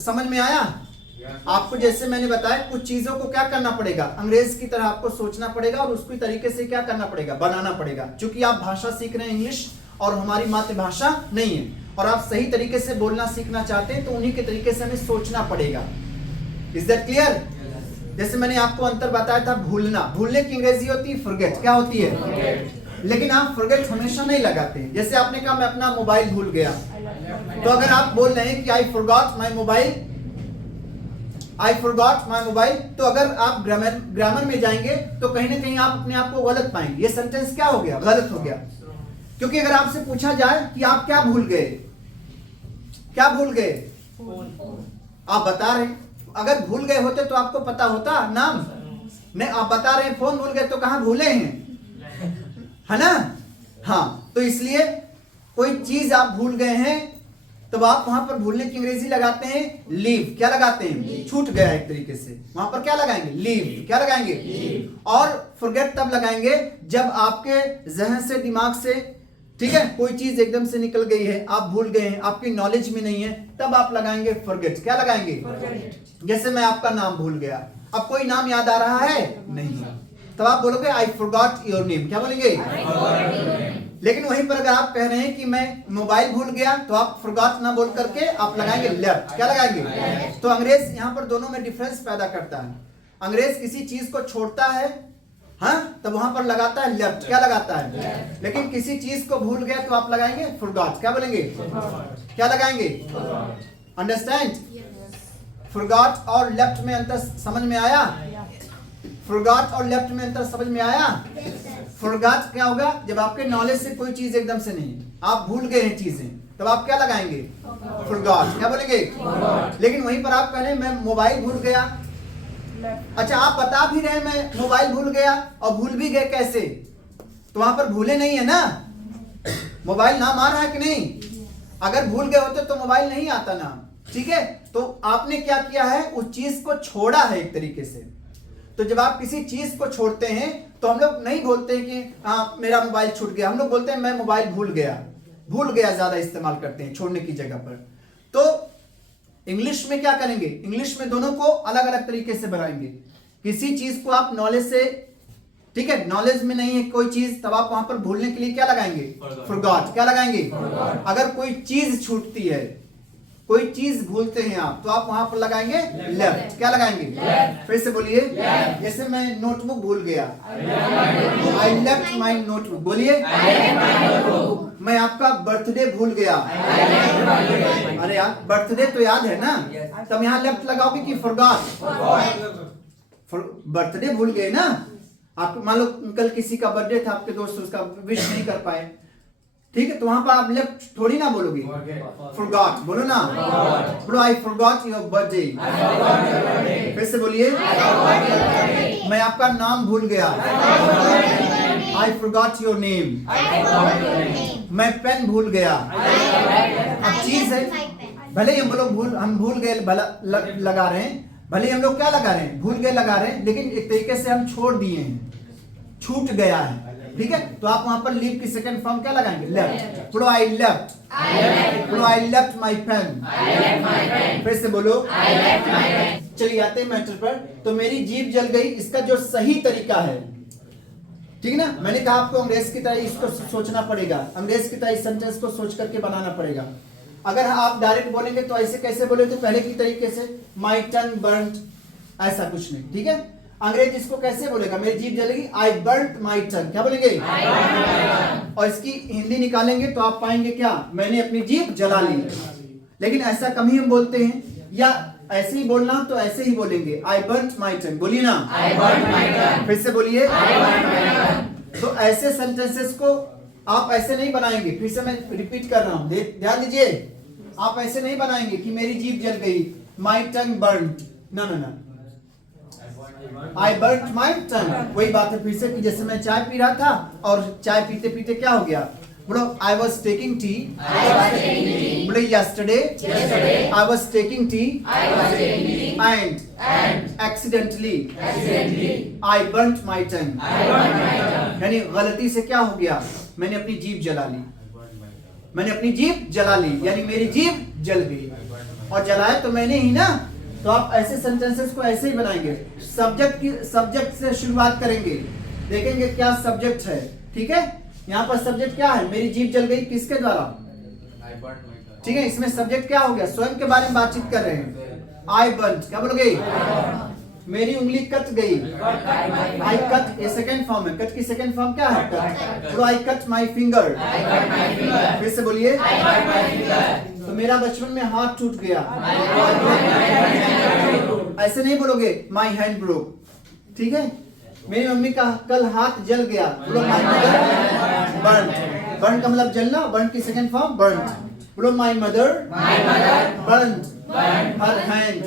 समझ में आया? आपको जैसे मैंने बताया कुछ चीजों को क्या करना पड़ेगा, अंग्रेज की तरह आपको सोचना पड़ेगा और उसकी तरीके से क्या करना पड़ेगा, बनाना पड़ेगा। क्योंकि आप भाषा सीख रहे हैं इंग्लिश और हमारी मातृभाषा नहीं है, और आप सही तरीके से बोलना सीखना चाहते हैं तो उन्हीं के तरीके से हमें सोचना पड़ेगा। Is that clear? जैसे मैंने आपको अंतर बताया था, भूलना, भूलने की अंग्रेजी होती है फॉरगेट। क्या होती है? लेकिन आप फॉरगेट हमेशा नहीं लगाते। जैसे आपने कहा मैं अपना मोबाइल भूल गया, तो अगर आप बोल रहे हैं कि I forgot my mobile, I forgot my mobile, तो अगर आप ग्रामर में जाएंगे तो कहीं ना कहीं आप अपने आप को गलत पाएंगे। ये सेंटेंस क्या हो गया? गलत हो गया। क्योंकि अगर आपसे पूछा जाए कि आप क्या भूल गए, क्या भूल गए, आप बता रहे, अगर भूल गए होते तो आपको पता होता नाम, नहीं आप बता रहे हैं फोन भूल गए, तो कहां भूले हैं, है ना? हाँ, तो इसलिए कोई चीज आप भूल गए हैं तो आप वहां पर भूलने की अंग्रेजी लगाते हैं लीव। क्या लगाते हैं? छूट गया एक तरीके से, वहां पर क्या लगाएंगे? लीव। क्या लगाएंगे? और फॉरगेट तब लगाएंगे जब आपके जहन से, दिमाग से, ठीक है, कोई चीज एकदम से निकल गई है, आप भूल गए हैं, आपकी नॉलेज में नहीं है, तब आप लगाएंगे फॉरगेट। क्या लगाएंगे? जैसे मैं आपका नाम भूल गया, अब कोई नाम याद आ रहा है नहीं, तब आप बोलोगे आई फॉरगॉट योर नेम। क्या बोलेंगे? लेकिन वहीं पर अगर आप कह रहे हैं कि मैं मोबाइल भूल गया, तो आप फॉरगॉट ना बोल करके आप लगाएंगे लेफ्ट। क्या लगाएंगे? तो अंग्रेज यहाँ पर दोनों में डिफरेंस पैदा करता है। अंग्रेज किसी चीज को छोड़ता है, हाँ, तब वहां पर लगाता है लेफ्ट। क्या लगाता है? लेकिन किसी चीज को भूल गया तो आप लगाएंगे फॉरगॉट। क्या बोलेंगे? क्या लगाएंगे? अंडरस्टैंड? फॉरगॉट और लेफ्ट में अंतर समझ में आया? फॉरगॉट और लेफ्ट में अंतर समझ में आया? फॉरगॉट क्या होगा? जब आपके नॉलेज से कोई चीज एकदम से नहीं, आप भूल गए हैं चीजें, तब आप क्या लगाएंगे? फॉरगॉट। क्या बोलेंगे? लेकिन वहीं पर आप कह रहे हैं मैं मोबाइल भूल गया, अच्छा आप बता भी रहे मैं मोबाइल भूल गया, और भूल भी गए कैसे? तो वहां पर भूले नहीं है ना, मोबाइल नाम आ रहा है कि नहीं? अगर भूल गए होते तो मोबाइल नहीं आता नाम, ठीक है? तो आपने क्या किया है? उस चीज को छोड़ा है एक तरीके से। तो जब आप किसी चीज को छोड़ते हैं तो हम लोग नहीं बोलते हैं कि मेरा मोबाइल छूट गया, हम लोग बोलते हैं मैं मोबाइल भूल गया। भूल गया ज्यादा इस्तेमाल करते हैं छोड़ने की जगह पर। तो इंग्लिश में क्या करेंगे? इंग्लिश में दोनों को अलग अलग तरीके से बनाएंगे। किसी चीज को आप नॉलेज से, ठीक है, नॉलेज में नहीं है कोई चीज, तब आप वहां पर भूलने के लिए क्या लगाएंगे? फॉरगॉट। क्या लगाएंगे? अगर कोई चीज छूटती है, कोई चीज भूलते हैं आप, तो आप वहां पर लगाएंगे लेफ्ट। क्या लगाएंगे? फिर से बोलिए। जैसे मैं नोटबुक भूल गया, आई लेफ्ट माई नोटबुक। बोलिए। मैं आपका बर्थडे भूल गया, अरे यार बर्थडे तो याद है ना, तब यहाँ लेफ्ट लगाओगे कि फॉरगॉट? बर्थडे भूल गए ना आप, मान लो कल किसी का बर्थडे था, आपके दोस्त उसका विश नहीं कर पाए, ठीक है, तो वहां पर आप लेफ्ट थोड़ी ना बोलोगे, फॉरगॉट बोलो ना। बोलो आई फॉरगॉट योर बर्थडे। फिर से बोलिए। मैं आपका नाम भूल गया, आई फॉरगॉट योर नेम। मैं पेन भूल गया। अब चीज है, भले ही हम भूल गए लगा रहे हैं, भले ही हम लोग क्या लगा रहे हैं? भूल गए लगा रहे हैं, लेकिन एक तरीके से हम छोड़ दिए हैं, छूट गया है, ठीक है? तो आप वहां पर लीव की सेकंड फॉर्म क्या लगाएंगे? लेफ्ट। बोलो आई लेफ्ट। बोलो आई लेफ्ट माई पेन। फिर से बोलो। चलिए आते हैं मैटर पर। तो मेरी जीभ जल गई, इसका जो सही तरीका है, ठीक ना, मैंने कहा आपको अंग्रेज की तरह इसको सोचना पड़ेगा, अंग्रेज की तरह इस सेंटेंस को सोच करके बनाना पड़ेगा। अगर आप डायरेक्ट बोलेंगे तो ऐसे कैसे बोले थे? पहले की तरीके से, माई टंग बर्न्ड, ऐसा कुछ नहीं, ठीक है? अंग्रेज इसको कैसे बोलेगा? मेरी जीभ जलेगी, आई बर्न्ट माई टंग। क्या बोलेंगे? और इसकी हिंदी निकालेंगे तो आप पाएंगे क्या? मैंने अपनी जीभ जला ली। लेकिन ऐसा कम ही हम बोलते हैं, या ऐसे ही बोलना तो ऐसे ही बोलेंगे, आई बर्न्ट माई टंग। बोलिए ना। आई बर्न्ट माई टंग। फिर से बोलिए। आई बर्न्ट माई टंग। तो ऐसे सेंटेंसेस को आप ऐसे नहीं बनाएंगे। फिर से मैं रिपीट कर रहा हूं, ध्यान दीजिए। आप ऐसे नहीं बनाएंगे कि मेरी जीभ जल गई, माई टंग बर्न्ट। ना ना ना, आई बर्न्ट माई टंग। वही बात है फिर से कि जैसे मैं चाय पी रहा था और चाय पीते पीते क्या हो गया? बोलो आई वॉज टेकिंग टी। बोलो yesterday I was taking tea and accidentally I burnt my tongue. यानी गलती से क्या हो गया? मैंने अपनी जीभ जला ली, मैंने अपनी जीभ जला ली, यानी मेरी जीभ जल गई। और जलाया तो मैंने ही ना। तो आप ऐसे सेंटेंसेस को ऐसे ही बनाएंगे। सब्जेक्ट से शुरुआत करेंगे, देखेंगे क्या सब्जेक्ट है। ठीक है, यहाँ पर सब्जेक्ट क्या है, मेरी जीभ जल गई, किसके द्वारा? ठीक है, इसमें सब्जेक्ट क्या हो गया, स्वयं के बारे में बातचीत कर रहे हैं। आई बर्न्ड, क्या बोलोगे? मेरी उंगली कट गई, आई कट, ये सेकेंड फॉर्म है। कट की सेकेंड फॉर्म क्या है? कट। तो आई कट माई फिंगर, फिर से बोलिए। तो मेरा बचपन में हाथ टूट गया, ऐसे नहीं बोलोगे माई हैंड ब्रोक। ठीक है, मेरी मम्मी का कल हाथ जल गया, बोलो माई मदर बर्न्ड। बर्न का मतलब जलना, बर्न की सेकेंड फॉर्म बर्न्ड। बोलो my mother burned her hand.